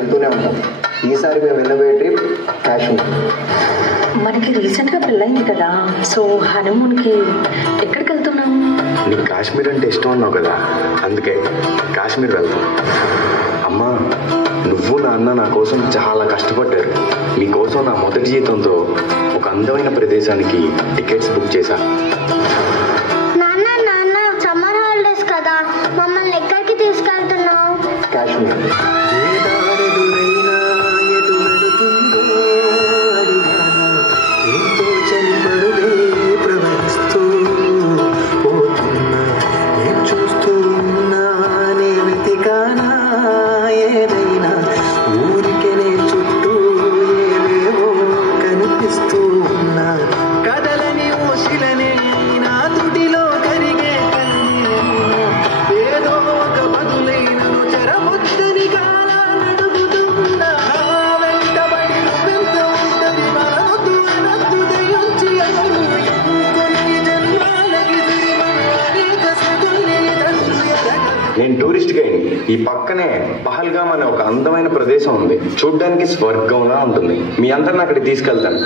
వెళ్తూనే ఉంటాం. ఈసారి మేము వెళ్ళబోయే ట్రిప్ కాశ్మీర్. మనకి రీసెంట్గా పెళ్ళయింది కదా, సో హనీమూన్కి ఎక్కడికి వెళ్తున్నాం? నీకు కాశ్మీర్ అంటే ఇష్టం అన్నావు కదా, అందుకే కాశ్మీర్ వెళ్తాం. అమ్మా, నువ్వు నాన్న నా కోసం చాలా కష్టపడ్డారు. మీకోసం నా మొదటి జీతంతో ఒక అందమైన ప్రదేశానికి టికెట్స్ బుక్ చేశా. నాన్న సమ్మర్ హాలిడేస్ కదా, మమ్మల్ని ఎక్కడికి తీసుకెళ్తున్నావు? కాశ్మీర్. నేను టూరిస్ట్ గైడ్. ఈ పక్కనే పహల్గామ్ అనే ఒక అందమైన ప్రదేశం ఉంది, చూడ్డానికి స్వర్గంలా ఉంటుంది. మీ అందరిని అక్కడికి తీసుకెళ్తాను.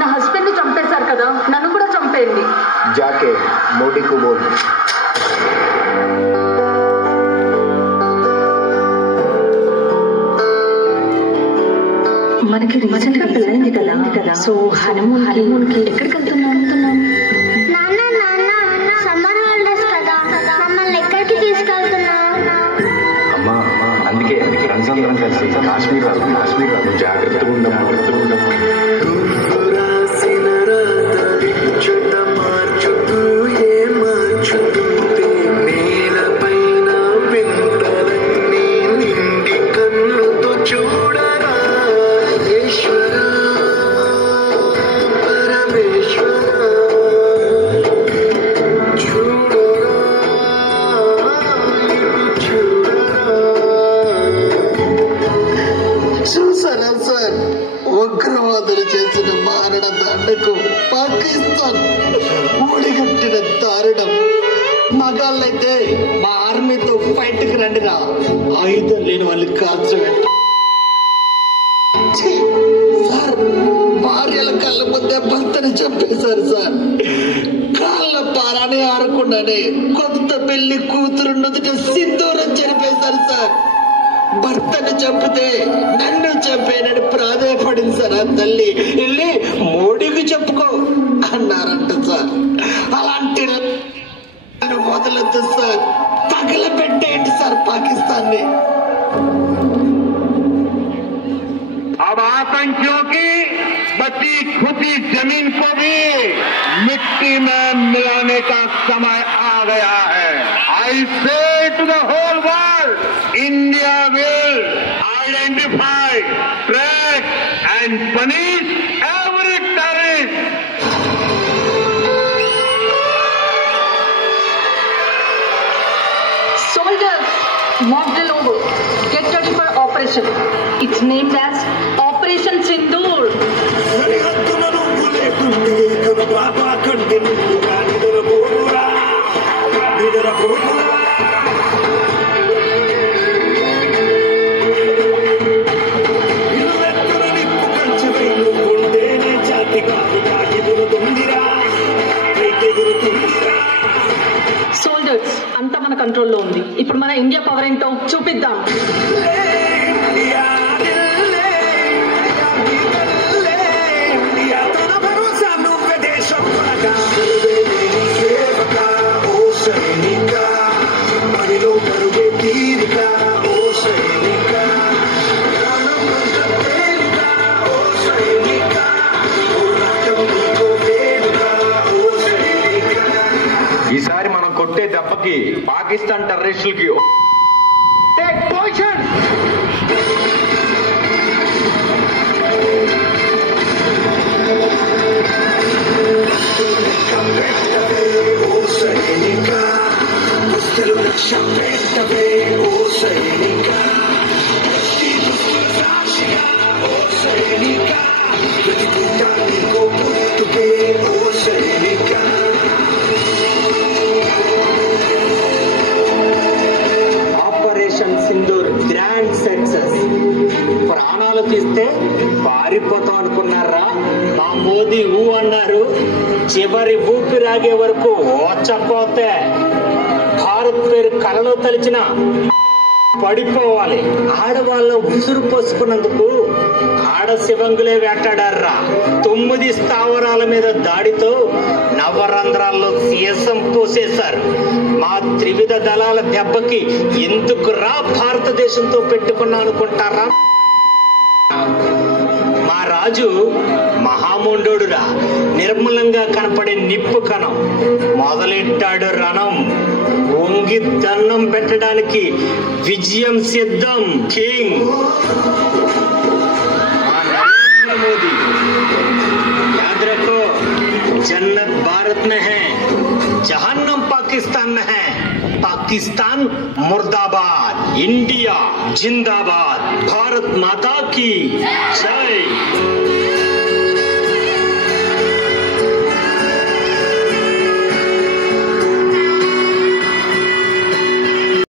నా హస్బెండ్ని చంపేశారు కదా, నన్ను కూడా చంపేయండి. జాకే మోడీ కు బోల్. మనకి రీసెంట్గా పెళ్ళైంది కదా, సో హనీమూన్కి ఎక్కడికి వెళ్తున్నాం? నాన్న సమ్మర్ హాలిడేస్ కదా, మమ్మల్ని ఎక్కడికి తీసుకెళ్తున్నావు? అమ్మా, అందుకే ఫ్రెండ్స్ అందరం కలిసి కాశ్మీర్ జాగ్రత్తగా ఉండమ్మా. చూసారా సార్, ఉగ్రవాదులు చేసిన మారణ దండకు పాకిస్తాన్ ఊడిగట్టిన దారుణం. మగాళ్ళైతే మా ఆర్మీతో ఫైట్కి రండిరా, ఆయుధం లేని వాళ్ళు కాల్చబెట్ట. సార్, భార్యల కళ్ళ ముందే భర్తని చంపేశారు సార్. కాళ్ళ పారానే ఆడకుండానే కొత్త పెళ్లి కూతురు నుదుట సింధూరం చెరిపేశారు సార్. భర్తను చంపితే నన్ను చంపేనని ప్రాధేయపడింది సార్. ఆ తల్లి వెళ్ళి మోడీకి చెప్పుకో అన్నారంట సార్. అలాంటి వదలొద్దు సార్, తగలబెట్టేయండి సార్ పాకిస్తాన్ని. अब आतंकियों की बची खुची जमीन को भी मिट्टी में मिलाने का समय आ गया है. I say to the whole world, India will identify, track and punish every terrorist. Soldiers, mark the logo. Get ready for operation. It's named as Operation Sindoor. Soldiers అంతా మన కంట్రోల్లో ఉంది. ఇప్పుడు మన ఇండియా పవర్ ఏంటో చూపిద్దాం. సైనిక మదిలో కరుగే తీరిక పాకిస్తాన్ టెర్రరిస్టులకి take position. Operation Sindoor grand success. ప్రాణాలు తీస్తే పారిపోతాం అనుకున్నారా? మా మోదీ ఊ అన్నారు, చివరి ఊపిరాగే వరకు ఓచపోతే భారత్ పేరు కలలో తలిచిన పడిపోవాలి. ఆడవాళ్ళ ఉసురు పోసుకున్నందుకు ఆడ శివంగులే వేటాడారా. 9 స్థావరాల మీద దాడితో నవరంధ్రాల్లో సీసం పోసేశారు. మా త్రివిధ దళాల దెబ్బకి ఎందుకు రా భారతదేశంతో పెట్టుకున్నా అనుకుంటారా? మా రాజు మహామొండోడురా, నిర్మలంగా కనపడే నిప్పు కణం. మొదలెట్టాడు రణం, వంగి దండం పెట్టడానికి విజయం సిద్ధం. కింగ్ नरेंद्र मोदी, याद रखो, जन्नत भारत में है, जहन्नम पाकिस्तान में है. पाकिस्तान मुर्दाबाद, इंडिया जिंदाबाद. भारत माता की जय.